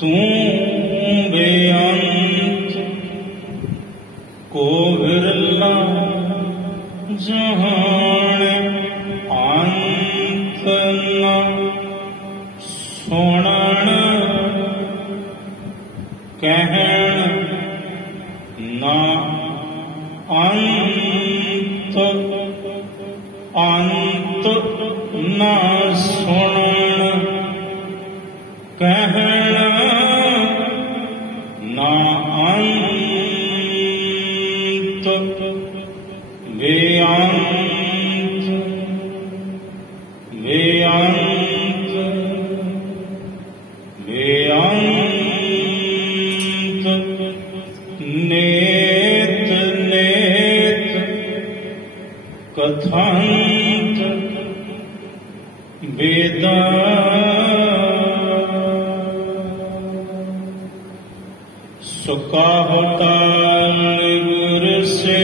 तू बेअंत जहान अंत न सुनन कहन न अंत अंत न सुनन कहन न अंत बेअंत बेअंत बेअंत नेत नेत कथंत वेदा सुकाहता गुर से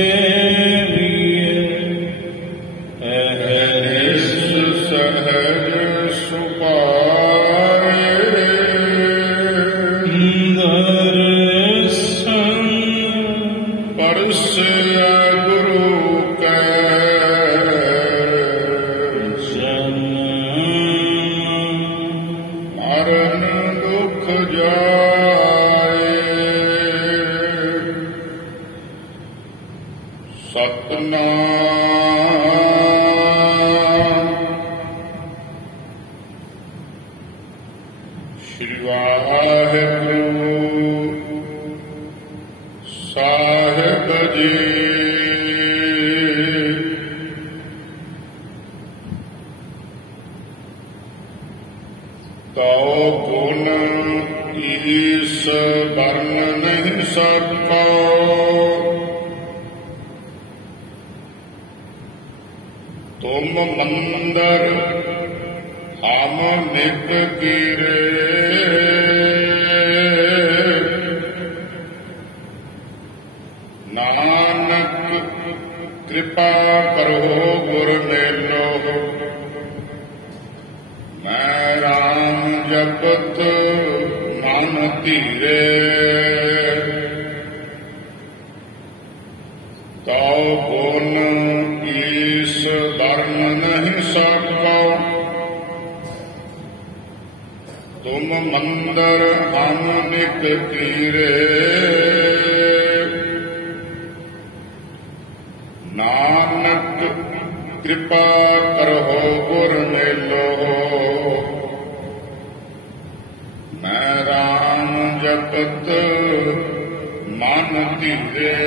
तुम मंदर हम नित गिरे नानक कृपा करो गुर मेलो मैं राम जपत मन धीरे तो गुण ईश वर्ण नहीं सको तुम मंदर हम नित कीरे नानक कृपा करो गुर मेलो मैं राम जपत मन धीरे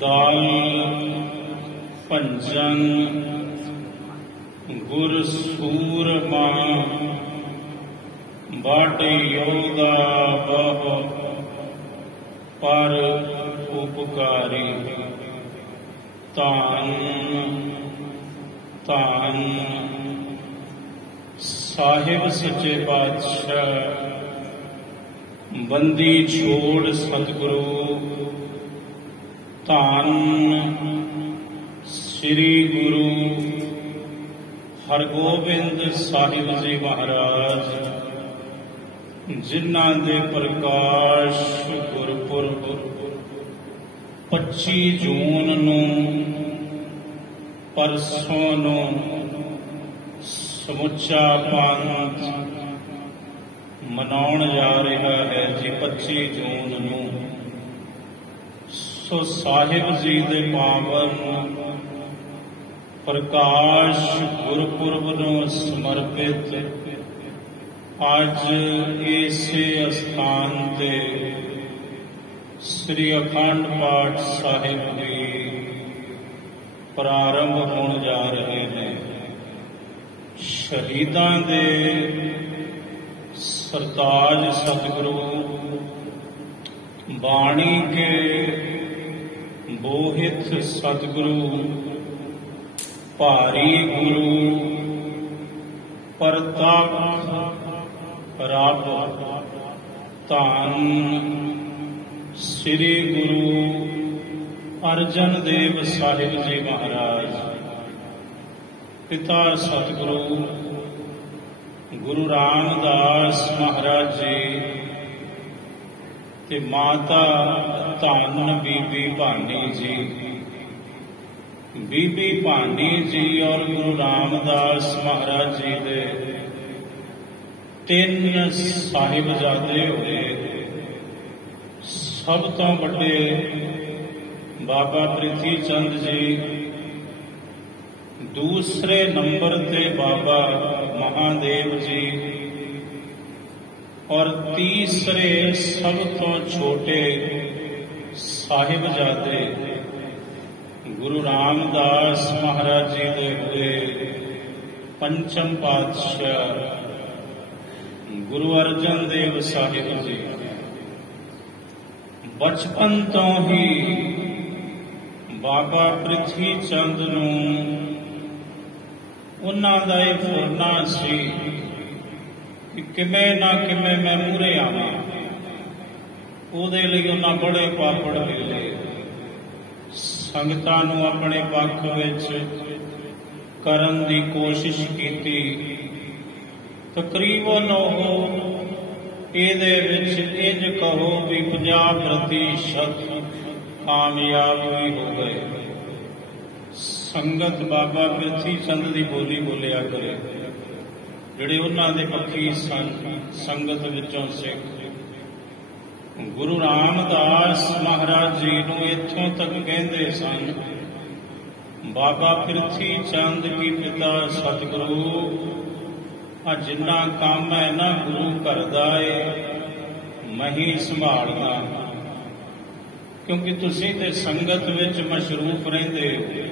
दाल पंजन गुर सूरमा बाट योदा बह पर उपकारी तान तान साहिब सच्चे पातशाह बंदी छोड़ सतगुरु धन श्री गुरु हरगोबिंद साहिब जी महाराज जिन्हां दे प्रकाश गुरपुरब 25 जून नूं परसों नूं समुचा पंथ मनाउण जा रहा है जी 25 जून नूं। सो साहिब जी दे पावन प्रकाश गुरपुरब नूं समर्पित अज इसे स्थान ते श्री अखंड पाठ साहिब भी प्रारंभ होने जा रहे हैं। शहीदां दे सरताज सतगुरु बाणी के बोहित सतगुरु भारी गुरु परताप रब धन श्री गुरु अर्जन देव साहिब जी महाराज, पिता सतगुरु गुरु रामदास महाराज जी ते माता धन बीबी भानी जी। बीबी भानी जी और गुरु रामदास महाराज जी दे तीन साहिबजादे हुए। सब तो बड़े बाबा प्रिथी चंद जी, दूसरे नंबर ते बाबा महादेव जी और तीसरे सब तो छोटे साहिबजादे गुरु रामदास महाराज जी दे हुए पंचम पातशाह गुरु अर्जन देव साहिब जी। बचपन तो ही बाबा प्रिथी चंद नूं उन्हां दा इह फुरना सी कि किवें ना किवें मैं मूहरे आवां। ਉਹਦੇ ਲਈ ਉਹਨਾਂ बड़े पापड़ मेले संगतां नूं अपने पक्ष विच करन दी कोशिश कीती। तकरीबन ਇਹਦੇ ਵਿੱਚ ਇੰਜ कहो भी 50% कामयाब भी हो गए। संगत बाबा प्रिथी चंद की बोली बोलिया करे, ਜਿਹੜੇ ਉਹਨਾਂ ਦੇ ਪੱਖੀ ਸਨ। संगत विचों सिख गुरु रामदास महाराज जी ਨੂੰ ਇੱਥੋਂ तक ਕਹਿੰਦੇ ਸਨ, बाबा प्रिथी चंद की पिता सतगुरु आ जिन्ना काम है ना गुरु घर दा मैं ही संभालना, क्योंकि तुसीं ते संगत विच मशरूफ रहिंदे हो,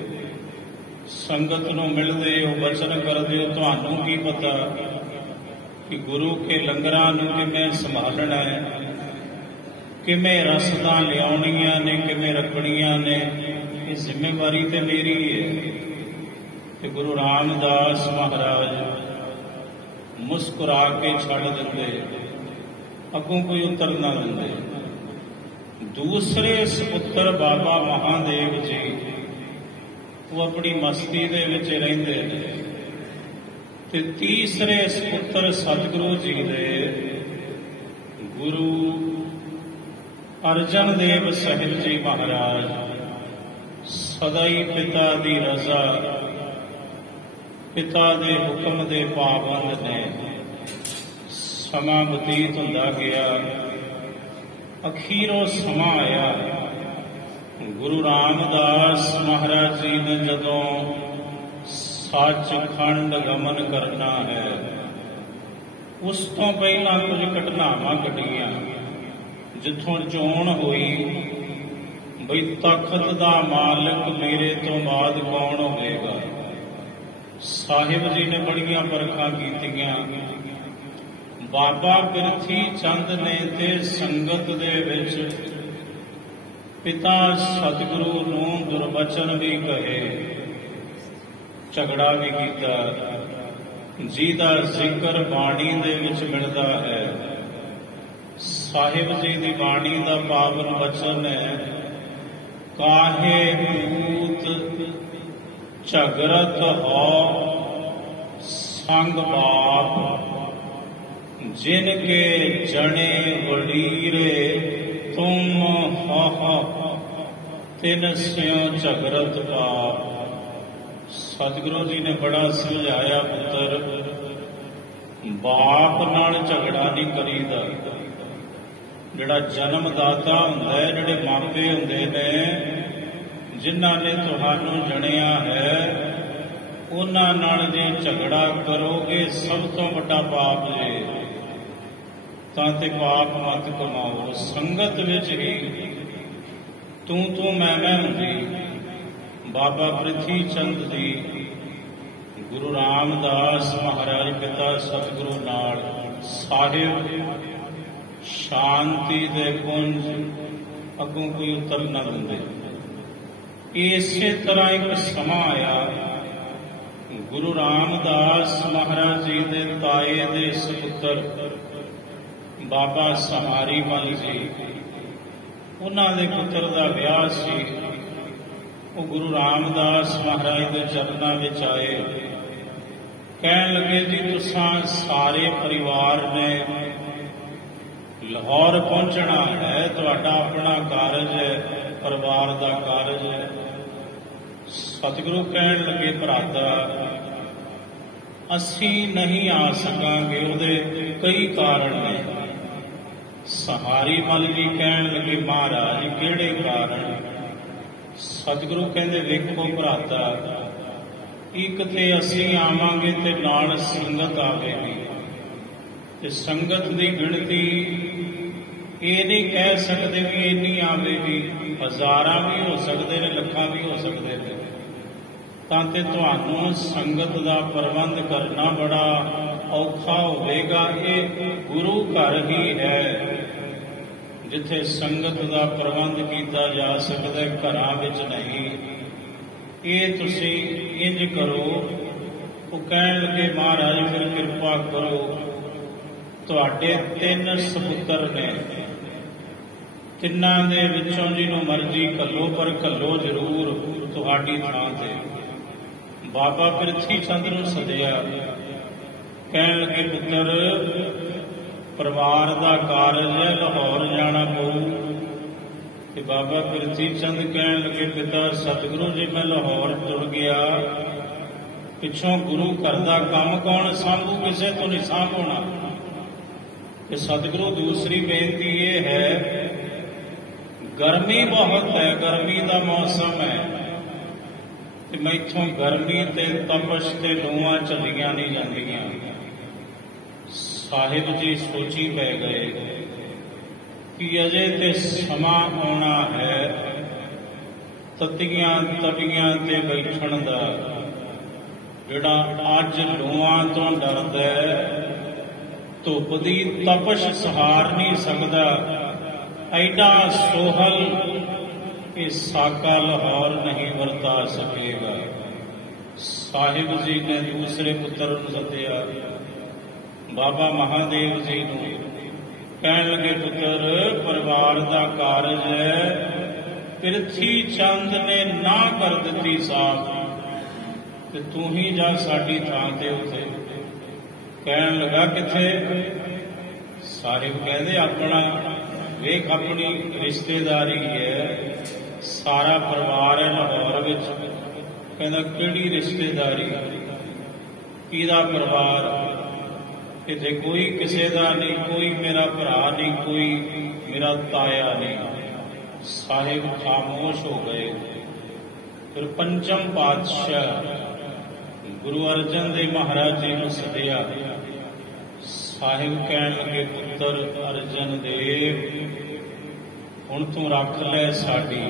संगत नूं मिलदे हो, बचन करदे हो। तुहानूं की पता कि गुरु के लंगरां नूं किवें संभालना है, किवें रसदां लियाउणीआं ने, किवें रखणीआं ने। ये जिम्मेवारी ते मेरी है। ते गुरु रामदास महाराज मुस्कुरा के छड़ देंदे, अगों कोई उतर ना देंदे। दूसरे सपुत्र बाबा महादेव जी वो अपनी मस्ती दे विच रहिंदे ने, ते तीसरे सपुत्र सतगुरु जी दे गुरु अर्जन देव साहिब जी महाराज सदा ही पिता दी रजा, पिता दे हुक्म दे पाबंद ने। समा बतीत हुंदा गया, अखीरों समा आया। गुरु रामदास महाराज जी ने जदों सचखंड गमन करना है, उस तो पहला कुछ घटनावां घटियां जिथों चोण हुई बई तखत दा मालिक मेरे तो बाद कौन होवेगा। साहिब जी ने बड़ियां परखां कीतियां। बाबा प्रिथी चंद ने ते संगत दे विच पिता सतगुरु नूं दुर्वचन भी कहे, झगड़ा भी कीता, जिहदा जिक्र बाणी दे विच मिलदा है। साहिब जी दी बाणी दा पावन वचन है, काहे पूत झगरत हो संग बाप, जिनके जने वडीरे तुम हो तिन स्यों झगरत बाप। सतगुरु जी ने बड़ा समझाया, पुत्र बाप नाल झगड़ा नहीं करीदा। जिहड़ा जन्मदाता हुंदा है, जिहड़े मापे हुंदे ने, जिन्हां ने तुहानूं जणिया है, उन्हां नाल जे झगड़ा करोगे सब तो वड्डा पाप जे। तां ते पाप मत कमाओ। संगत विच ही तू मैं हुंदी। बाबा प्रिथी चंद जी गुरु रामदास महाराज पिता सतगुरु नाल साहिब शांति दे कुंज अगों कोई उतर न दिंदे। इसे तरह एक समा आया, गुरु रामदास महाराज जी दे ताए दे सपुत्र बाबा सहारी मल जी, उन्हां दे पुत्र दा विआह सी। ਉਹ ਗੁਰੂ ਰਾਮਦਾਸ ਮਹਾਰਾਜ ਦੇ ਚਰਨਾਂ ਵਿੱਚ ਆਏ। ਕਹਿਣ ਲੱਗੇ ਜੀ ਤੁਸਾਂ ਸਾਰੇ ਪਰਿਵਾਰ ਨੇ ਲਾਹੌਰ ਪਹੁੰਚਣਾ ਹੈ, ਤੁਹਾਡਾ ਆਪਣਾ ਕਾਰਜ ਹੈ, ਪਰਿਵਾਰ ਦਾ ਕਾਰਜ ਹੈ। ਸਤਿਗੁਰੂ ਕਹਿਣ ਲੱਗੇ ਭਰਾਤਾ ਅਸੀਂ ਨਹੀਂ ਆ ਸਕਾਂਗੇ, ਉਹਦੇ ਕਈ ਕਾਰਨ ਨੇ। ਸਹਾਰੀ ਮੱਲ ਜੀ ਕਹਿਣ ਲੱਗੇ ਮਹਾਰਾਜ ਕਿਹੜੇ ਕਾਰਨ? ਸਤਿਗੁਰੂ ਕਹਿੰਦੇ ਵੇਖੋ ਭਰਾਤਾ, ਇੱਕ ਤੇ ਅਸੀਂ ਆਵਾਂਗੇ ਤੇ ਨਾਲ ਸੰਗਤ ਆਵੇਗੀ, ਤੇ ਸੰਗਤ ਦੀ ਗਿਣਤੀ ਇਹ ਨਹੀਂ ਕਹਿ ਸਕਦੇ ਵੀ ਇੰਨੀ ਆਵੇਗੀ, ਹਜ਼ਾਰਾਂ ਵੀ ਹੋ ਸਕਦੇ ਨੇ, ਲੱਖਾਂ ਵੀ ਹੋ ਸਕਦੇ ਨੇ। ਤਾਂ ਤੇ ਤੁਹਾਨੂੰ ਸੰਗਤ ਦਾ ਪ੍ਰਬੰਧ ਕਰਨਾ ਬੜਾ ਔਖਾ ਹੋਵੇਗਾ। ਇਹ ਗੁਰੂ ਘਰ ਹੀ ਹੈ ਜਿੱਥੇ ਸੰਗਤ ਦਾ ਪ੍ਰਬੰਧ ਕੀਤਾ ਜਾ ਸਕਦਾ, ਘਰਾਂ ਵਿੱਚ ਨਹੀਂ। ਇਹ ਤੁਸੀਂ ਇੰਜ ਕਰੋ। ਉਹ ਕਹਿਣ ਲੱਗੇ ਮਹਾਰਾਜ ਫਿਰ ਕਿਰਪਾ ਕਰੋ, ਤੁਹਾਡੇ 3 ਸਪੁੱਤਰ ਨੇ, ਤਿੰਨਾਂ ਦੇ ਵਿੱਚੋਂ ਜਿਹਨੂੰ ਮਰਜ਼ੀ ਘੱਲੋ, ਪਰ ਘੱਲੋ ਜ਼ਰੂਰ ਤੁਹਾਡੀ ਥਾਂ ਤੇ। ਬਾਬਾ ਪ੍ਰਿਥੀ ਚੰਦ ਨੂੰ ਸੱਦਿਆ। ਕਹਿਣ ਲੱਗੇ ਪੁੱਤਰ ਪਰਿਵਾਰ ਦਾ ਕਾਰਜ ਹੈ, ਲਾਹੌਰ ਜਾਣਾ ਪਊ। ਤੇ ਬਾਬਾ ਪ੍ਰਿਥੀ ਚੰਦ ਕਹਿਣ ਲੱਗੇ ਪਿਤਾ ਸਤਿਗੁਰੂ ਜੀ ਮੈਂ ਲਾਹੌਰ ਤੁਰ ਗਿਆ, ਪਿੱਛੋਂ ਗੁਰੂ ਘਰ ਦਾ ਕੰਮ ਕੌਣ ਸਾਂਭੂ? ਕਿਸੇ ਤੋਂ ਨਹੀਂ ਸਾਂਭਣਾ। ਤੇ ਸਤਿਗੁਰੂ ਦੂਸਰੀ ਬੇਨਤੀ ਇਹ ਹੈ, ਗਰਮੀ ਬਹੁਤ ਹੈ, ਗਰਮੀ ਦਾ ਮੌਸਮ ਹੈ, ਤੇ ਮੈਥੋਂ ਗਰਮੀ ਤੇ ਤਪਸ਼ ਤੇ ਲੂਆਂ ਚੱਲੀਆਂ ਨਹੀਂ ਜਾਂਦੀਆਂ। ਸਾਹਿਬ ਜੀ ਸੋਚੀ ਪੈ ਗਏ ਕਿ ਅਜੇ ਤੇ ਸਮਾਂ ਆਉਣਾ ਹੈ ਤਤੀਆਂ ਤਵੀਆਂ ਤੇ ਬੈਠਣ ਦਾ। ਜਿਹੜਾ ਅੱਜ ਲੂਆਂ ਤੋਂ ਡਰਦਾ, ਧੁੱਪ ਦੀ ਤਪਸ਼ ਸਹਾਰ ਨਹੀਂ ਸਕਦਾ, ਐਡਾ ਸੋਹਲ ਇਹ ਸਾਕਾ ਲਾਹੌਰ ਨਹੀਂ ਵਰਤਾ ਸਕੇਗਾ। ਸਾਹਿਬ ਜੀ ਨੇ ਦੂਸਰੇ ਪੁੱਤਰ ਨੂੰ ਸੱਦਿਆ, ਬਾਬਾ ਮਹਾਦੇਵ ਜੀ ਨੂੰ। ਕਹਿਣ ਲੱਗੇ ਪੁੱਤਰ ਪਰਿਵਾਰ ਦਾ ਕਾਰਜ ਹੈ, ਪ੍ਰਿਥੀ ਚੰਦ ਨੇ ਨਾ ਕਰ ਦਿੱਤੀ ਸਾਥ, ਤੇ ਤੂੰ ਹੀ ਜਾ ਸਾਡੀ ਥਾਂ ਤੇ ਉੱਥੇ। ਕਹਿਣ ਲੱਗਾ ਕਿੱਥੇ? ਸਾਹਿਬ ਕਹਿੰਦੇ ਆਪਣਾ ਵੇਖ, ਆਪਣੀ ਰਿਸ਼ਤੇਦਾਰੀ ਹੈ, ਸਾਰਾ ਪਰਿਵਾਰ ਹੈ ਲਾਹੌਰ ਵਿੱਚ। ਕਹਿੰਦਾ ਕਿਹੜੀ ਰਿਸ਼ਤੇਦਾਰੀ? ਕਿਹਦਾ ਪਰਿਵਾਰ? ਕਿਤੇ ਕੋਈ ਕਿਸੇ ਦਾ ਨਹੀਂ, ਕੋਈ ਮੇਰਾ ਭਰਾ ਨਹੀਂ, ਕੋਈ ਮੇਰਾ ਤਾਇਆ ਨਹੀਂ। ਸਾਹਿਬ ਖਾਮੋਸ਼ ਹੋ ਗਏ। ਫਿਰ ਪੰਚਮ ਪਾਤਸ਼ਾਹ ਗੁਰੂ ਅਰਜਨ ਦੇਵ ਮਹਾਰਾਜ ਜੀ ਨੂੰ ਸੱਦਿਆ। ਸਾਹਿਬ ਕਹਿਣ ਲੱਗੇ ਪੁੱਤਰ ਅਰਜਨ ਦੇਵ ਹੁਣ ਤੂੰ ਰੱਖ ਲੈ ਸਾਡੀ।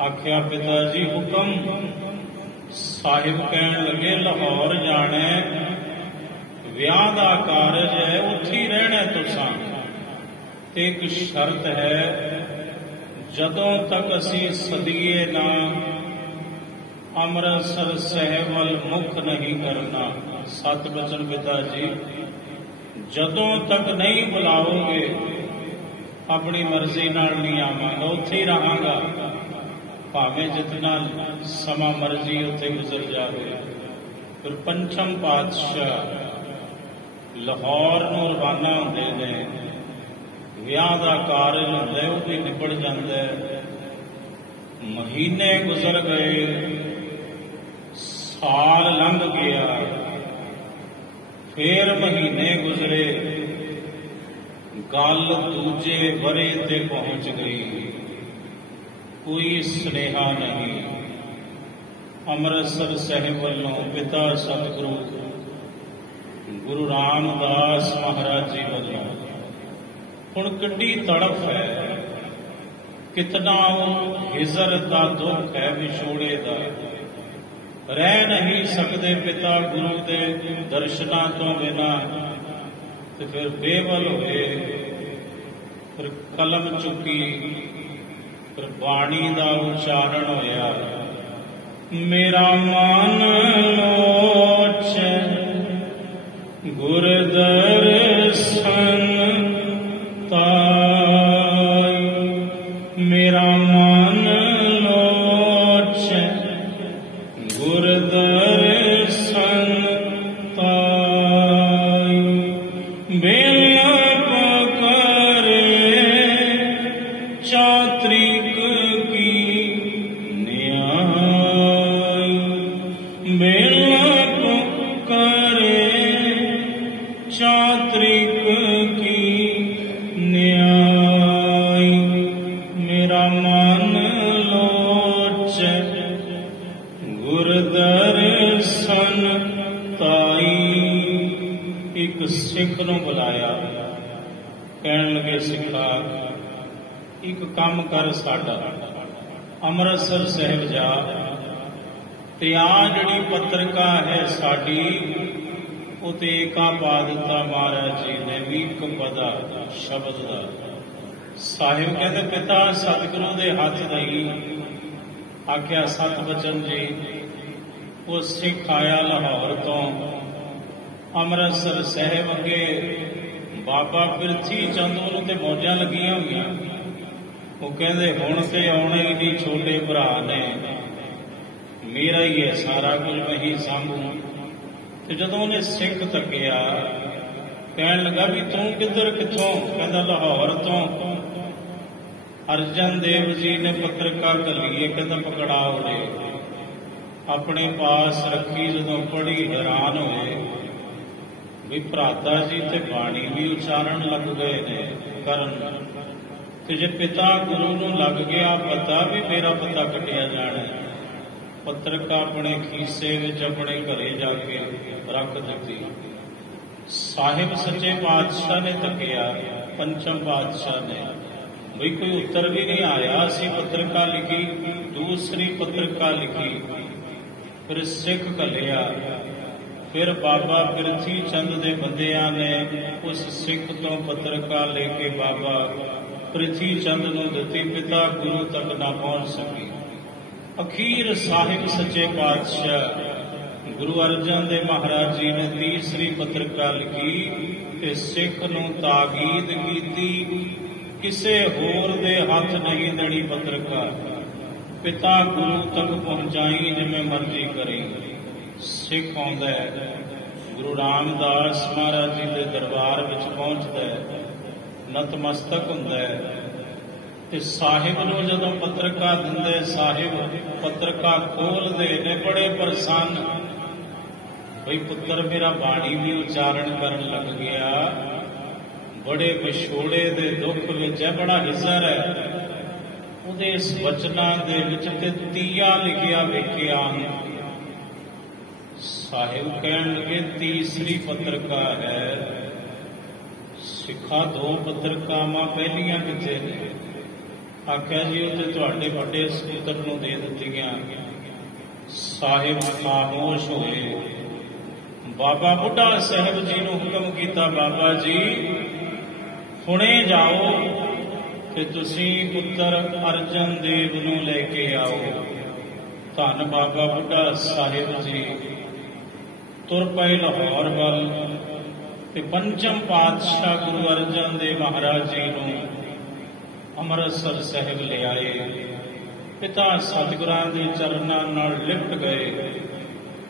ਆਖਿਆ ਪਿਤਾ ਜੀ ਹੁਕਮ। ਸਾਹਿਬ ਕਹਿਣ ਲੱਗੇ ਲਾਹੌਰ ਜਾਣਾ, ਵਿਆਹ ਦਾ ਕਾਰਜ ਹੈ, ਉੱਥੇ ਹੀ ਰਹਿਣਾ ਤੁਸਾਂ, ਤੇ ਇੱਕ ਸ਼ਰਤ ਹੈ, ਜਦੋਂ ਤੱਕ ਅਸੀਂ ਸਦੀਏ ਨਾ ਅੰਮ੍ਰਿਤਸਰ ਸਾਹਿਬ ਵੱਲ ਮੁਖ ਨਹੀਂ ਕਰਨਾ। ਸਤ ਬਚਨ ਪਿਤਾ ਜੀ, ਜਦੋਂ ਤੱਕ ਨਹੀਂ ਬੁਲਾਓਗੇ ਆਪਣੀ ਮਰਜ਼ੀ ਨਾਲ ਨਹੀਂ ਆਵਾਂਗਾ, ਉੱਥੇ ਹੀ ਰਹਾਂਗਾ, ਭਾਵੇਂ ਜਿਤਨਾ ਸਮਾਂ ਮਰਜ਼ੀ ਉੱਥੇ ਗੁਜ਼ਰ ਜਾਵੇ। ਫਿਰ ਪੰਚਮ ਪਾਤਸ਼ਾਹ ਲਾਹੌਰ ਨੂੰ ਰਵਾਨਾ ਹੁੰਦੇ ਨੇ। ਵਿਆਹ ਦਾ ਕਾਰਜ ਹੁੰਦਾ, ਉਹ ਵੀ ਨਿਬੜ ਜਾਂਦਾ। ਮਹੀਨੇ ਗੁਜ਼ਰ ਗਏ, ਸਾਲ ਲੰਘ ਗਿਆ, ਫੇਰ ਮਹੀਨੇ ਗੁਜ਼ਰੇ, ਗੱਲ ਦੂਜੇ ਵਰੇ ਤੇ ਪਹੁੰਚ ਗਈ, ਕੋਈ ਸੁਨੇਹਾ ਨਹੀਂ। ਅੰਮ੍ਰਿਤਸਰ ਸਾਹਿਬ ਵੱਲੋਂ ਪਿਤਾ ਸਤਿਗੁਰੂ ਗੁਰੂ ਰਾਮਦਾਸ ਮਹਾਰਾਜ ਜੀ ਵੱਲੋਂ ਹੁਣ ਕਿੰਨੀ ਤੜਫ ਹੈ, ਕਿਤਨਾ ਉਹ ਹਿਜਰ ਦਾ ਦੁੱਖ ਹੈ, ਵਿਛੋੜੇ ਦਾ। ਰਹਿ ਨਹੀਂ ਸਕਦੇ ਪਿਤਾ ਗੁਰੂ ਦੇ ਦਰਸ਼ਨਾਂ ਤੋਂ ਬਿਨਾਂ। ਤੇ ਫਿਰ ਬੇਵਲ ਹੋਏ, ਫਿਰ ਕਲਮ ਚੁੱਕੀ, ਫਿਰ ਬਾਣੀ ਦਾ ਉਚਾਰਨ ਹੋਇਆ। ਮੇਰਾ ਮਨ ਲੋਚ ਗੁਰ ਦਰਸ਼ਨ ਤਾਈ, ਮੇਰਾ ਮਨ ਲੋਚ तरीक की न्याय, मेरा मन लोच गुर दर्शन ताई। एक सिख नूं बुलाया, कहण लगे सिखा एक काम कर साडा, ਅੰਮ੍ਰਿਤਸਰ ਸਾਹਿਬ ਜਾ ਤੇ ਆ ਜਿਹੜੀ ਪੱਤਰਕਾ ਹੈ ਸਾਡੀ ਉਹ ਤੇ ਏਕਾ ਪਾ ਦਿੱਤਾ ਮਹਾਰਾਜ ਜੀ ਨੇ ਵੀ ਇੱਕ ਪਦਾ ਸ਼ਬਦ ਦਾ। ਸਾਹਿਬ ਕਹਿੰਦੇ ਪਿਤਾ ਸਤਿਗੁਰੂ ਦੇ ਹੱਥ ਦਈ ਆਖਿਆ ਸਤ ਬਚਨ ਜੀ। ਉਹ ਸਿੱਖ ਆਇਆ ਲਾਹੌਰ ਤੋਂ ਅੰਮ੍ਰਿਤਸਰ ਸਾਹਿਬ ਅੱਗੇ ਬਾਬਾ ਪ੍ਰਿਥੀ ਚੰਦ ਉਹਨੂੰ ਤੇ ਮੌਜਾਂ ਲੱਗੀਆਂ ਹੋਈਆਂ। ਉਹ ਕਹਿੰਦੇ ਹੁਣ ਤੇ ਆਉਣੇ ਹੀ ਨਹੀਂ, ਛੋਟੇ ਭਰਾ ਨੇ, ਮੇਰਾ ਹੀ ਹੈ ਸਾਰਾ ਕੁਝ, ਮੈਂ ਹੀ ਸਾਂਭੂ। ਤੇ ਜਦੋਂ ਉਹਨੇ ਸਿੱਖ ਤੱਕਿਆ ਕਹਿਣ ਲੱਗਾ ਵੀ ਤੂੰ ਕਿੱਧਰ ਕਿੱਥੋਂ? ਕਹਿੰਦਾ ਲਾਹੌਰ ਤੋਂ। ਅਰਜਨ ਦੇਵ ਜੀ ਨੇ ਪੱਤਰਕਾ ਘੱਲੀ, ਕਹਿੰਦਾ ਪਕੜਾਓ ਜੇ। ਆਪਣੇ ਪਾਸ ਰੱਖੀ, ਜਦੋਂ ਪੜ੍ਹੀ ਹੈਰਾਨ ਹੋਏ ਵੀ ਭਰਾਤਾ ਜੀ ਤੇ ਬਾਣੀ ਵੀ ਉਚਾਰਨ ਲੱਗ ਗਏ ਨੇ ਕਰਨ। ਤੇ ਜੇ ਪਿਤਾ ਗੁਰੂ ਨੂੰ ਲੱਗ ਗਿਆ ਪਤਾ ਵੀ ਮੇਰਾ ਪਤਾ ਕੱਢਿਆ ਜਾਣਾ, ਪੱਤਰਕਾ ਆਪਣੇ ਖੀਸੇ ਵਿੱਚ ਆਪਣੇ ਘਰੇ ਜਾ ਕੇ ਰੱਖ ਦਿੱਤੀ। ਸਾਹਿਬ ਸੱਚੇ ਪਾਤਸ਼ਾਹ ਨੇ ਤੱਕਿਆ, ਪੰਚਮ ਪਾਤਸ਼ਾਹ ਨੇ, ਬਈ ਕੋਈ ਉੱਤਰ ਵੀ ਨਹੀਂ ਆਇਆ। ਅਸੀਂ ਪੱਤਰਕਾ ਲਿਖੀ, ਦੂਸਰੀ ਪੱਤਰਕਾ ਲਿਖੀ, ਫਿਰ ਸਿੱਖ ਘੱਲਿਆ। ਫਿਰ ਬਾਬਾ ਪ੍ਰਿਥੀ ਚੰਦ ਦੇ ਬੰਦਿਆਂ ਨੇ ਉਸ ਸਿੱਖ ਤੋਂ ਪੱਤਰਕਾ ਲੈ ਕੇ ਬਾਬਾ ਪ੍ਰਿਥੀ ਚੰਦ ਨੂੰ ਦਿੱਤੀ। ਪਿਤਾ ਗੁਰੂ ਤੱਕ ਨਾ ਪਹੁੰਚ ਸਕੀ। ਅਖੀਰ ਸਾਹਿਬ ਸੱਚੇ ਪਾਤਸ਼ਾਹ ਗੁਰੂ ਅਰਜਨ ਦੇਵ ਮਹਾਰਾਜ ਜੀ ਨੇ ਤੀਸਰੀ ਪੱਤਰਕਾ ਲਿਖੀ ਤੇ ਸਿੱਖ ਨੂੰ ਤਾਕੀਦ ਕੀਤੀ, ਕਿਸੇ ਹੋਰ ਦੇ ਹੱਥ ਨਹੀਂ ਦੇਣੀ ਪੱਤਰਕਾ, ਪਿਤਾ ਗੁਰੂ ਤੱਕ ਪਹੁੰਚਾਈ ਜਿਵੇਂ ਮਰਜ਼ੀ ਕਰੇ। ਸਿੱਖ ਆਉਂਦਾ ਹੈ, ਗੁਰੂ ਰਾਮਦਾਸ ਮਹਾਰਾਜ ਜੀ ਦੇ ਦਰਬਾਰ ਵਿੱਚ ਪਹੁੰਚਦਾ ਹੈ, ਨਤਮਸਤਕ ਹੁੰਦਾ ਹੈ। ਤੇ ਸਾਹਿਬ ਨੂੰ ਜਦੋਂ ਪੱਤਰਕਾ ਦਿੰਦੇ, ਸਾਹਿਬ ਪੱਤਰਕਾ ਖੋਲ੍ਹਦੇ ਨੇ, ਬੜੇ ਪ੍ਰਸੰਨ, ਬਈ ਪੁੱਤਰ ਮੇਰਾ ਬਾਣੀ ਵੀ ਉਚਾਰਨ ਕਰਨ ਲੱਗ ਗਿਆ, ਬੜੇ ਵਿਛੋੜੇ ਦੇ ਦੁੱਖ ਵਿੱਚ ਹੈ, ਬੜਾ ਹਿਜ਼ਰ ਹੈ। ਉਹਦੇ ਇਸ ਵਚਨਾਂ ਦੇ ਵਿੱਚ ਤੇ ਤੀਆ ਲਿਖਿਆ ਵੇਖਿਆ। ਸਾਹਿਬ ਕਹਿਣ ਲੱਗੇ ਤੀਸਰੀ ਪੱਤਰਕਾ ਹੈ। ਸਿੱਖਾ ਦੋ ਪੱਤਰਕਾਵਾਂ ਪਹਿਲੀਆਂ ਕਿੱਥੇ ਨੇ? ਆਖਿਆ ਜੀ ਉਹ ਤੇ ਤੁਹਾਡੇ ਵੱਡੇ ਸਪੁੱਤਰ ਨੂੰ ਦੇ ਦਿੱਤੀਆਂ। ਸਾਹਿਬ ਖਾਮੋਸ਼ ਹੋਏ। ਬਾਬਾ ਬੁੱਢਾ ਸਾਹਿਬ ਜੀ ਨੂੰ ਹੁਕਮ ਕੀਤਾ, ਬਾਬਾ ਜੀ ਹੁਣੇ ਜਾਓ ਤੇ ਤੁਸੀਂ ਪੁੱਤਰ ਅਰਜਨ ਦੇਵ ਨੂੰ ਲੈ ਕੇ ਆਓ। ਧੰਨ ਬਾਬਾ ਬੁੱਢਾ ਸਾਹਿਬ ਜੀ ਤੁਰ ਪਏ ਲਾਹੌਰ ਵੱਲ ਤੇ ਪੰਚਮ ਪਾਤਸ਼ਾਹ ਗੁਰੂ ਅਰਜਨ ਦੇਵ ਮਹਾਰਾਜ ਜੀ ਨੂੰ ਅੰਮ੍ਰਿਤਸਰ ਸਾਹਿਬ ਲਿਆਏ। ਪਿਤਾ ਸਤਿਗੁਰਾਂ ਦੇ ਚਰਨਾਂ ਨਾਲ ਲਿਪਟ ਗਏ।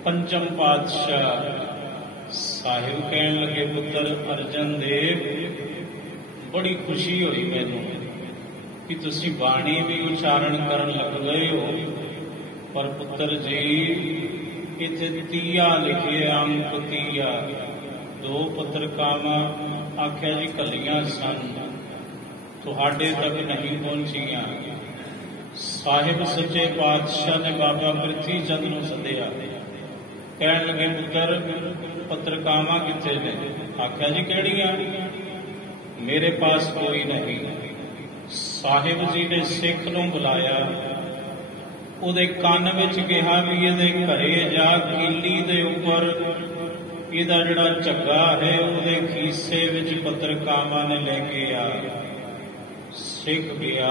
ਪੰਚਮ ਪਾਤਸ਼ਾਹ ਸਾਹਿਬ ਕਹਿਣ ਲੱਗੇ, ਪੁੱਤਰ ਅਰਜਨ ਦੇਵ ਬੜੀ ਖੁਸ਼ੀ ਹੋਈ ਮੈਨੂੰ ਕਿ ਤੁਸੀਂ ਬਾਣੀ ਵੀ ਉਚਾਰਨ ਕਰਨ ਲੱਗ ਗਏ ਹੋ, ਪਰ ਪੁੱਤਰ ਜੀ ਇੱਥੇ ਤੀਆ ਲਿਖਿਆ, ਅੰਕ ਤੀਆ, ਦੋ ਪੱਤਰਕਾਵਾਂ ਆਖਿਆ ਜੀ ਘੱਲੀਆਂ ਸਨ, ਤੁਹਾਡੇ ਤੱਕ ਨਹੀਂ ਪਹੁੰਚੀਆਂ। ਸਾਹਿਬ ਸੱਚੇ ਪਾਤਸ਼ਾਹ ਨੇ ਬਾਬਾ ਪ੍ਰਿਥੀ ਚੰਦ ਨੂੰ ਸੱਦਿਆ। ਕਹਿਣ ਲੱਗੇ, ਪੁੱਤਰ ਪੱਤਰਕਾਵਾਂ ਕਿੱਥੇ ਨੇ? ਆਖਿਆ ਜੀ ਕਿਹੜੀਆਂ? ਮੇਰੇ ਪਾਸ ਕੋਈ ਨਹੀਂ। ਸਾਹਿਬ ਜੀ ਨੇ ਸਿੱਖ ਨੂੰ ਬੁਲਾਇਆ, ਉਹਦੇ ਕੰਨ ਵਿੱਚ ਕਿਹਾ ਵੀ ਇਹਦੇ ਘਰੇ ਜਾ, ਕੀਲੀ ਦੇ ਉੱਪਰ ਇਹਦਾ ਜਿਹੜਾ ਝੱਗਾ ਹੈ ਉਹਦੇ ਖੀਸੇ ਵਿੱਚ ਪੱਤਰਕਾਵਾਂ ਨੇ ਲੈ ਕੇ ਆ। ਸਿੱਖ ਗਿਆ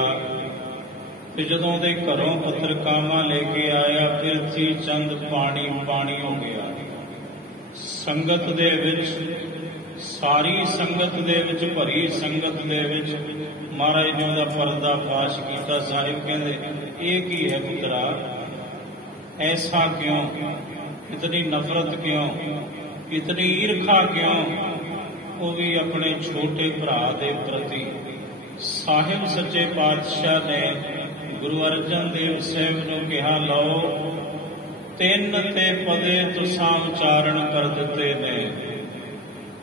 ਤੇ ਜਦੋਂ ਉਹਦੇ ਘਰੋਂ ਪੱਤਰਕਾਵਾਂ ਲੈ ਕੇ ਆਇਆ, ਪ੍ਰਿਥੀ ਚੰਦ ਪਾਣੀ ਪਾਣੀ ਹੋ ਗਿਆ। ਸੰਗਤ ਦੇ ਵਿੱਚ, ਸਾਰੀ ਸੰਗਤ ਦੇ ਵਿੱਚ, ਭਰੀ ਸੰਗਤ ਦੇ ਵਿੱਚ ਮਹਾਰਾਜ ਨੇ ਉਹਦਾ ਪਰਦਾ ਫਾਸ਼ ਕੀਤਾ। ਸਾਹਿਬ ਕਹਿੰਦੇ, ਇਹ ਕੀ ਹੈ ਪੁੱਤਰਾ, ਐਸਾ ਕਿਉਂ, ਇਤਨੀ ਨਫ਼ਰਤ ਕਿਉਂ, ਇਤਨੀ ਈਰਖਾ ਕਿਉਂ, ਉਹ ਵੀ ਆਪਣੇ ਛੋਟੇ ਭਰਾ ਦੇ ਪ੍ਰਤੀ। ਸਾਹਿਬ ਸੱਚੇ ਪਾਤਸ਼ਾਹ ਨੇ ਗੁਰੂ ਅਰਜਨ ਦੇਵ ਸਾਹਿਬ ਨੂੰ ਕਿਹਾ, ਲਓ ਤਿੰਨ ਤੇ ਪਦੇ ਤੁਸਾਂ ਉਚਾਰਨ ਕਰ ਦਿੱਤੇ ਨੇ,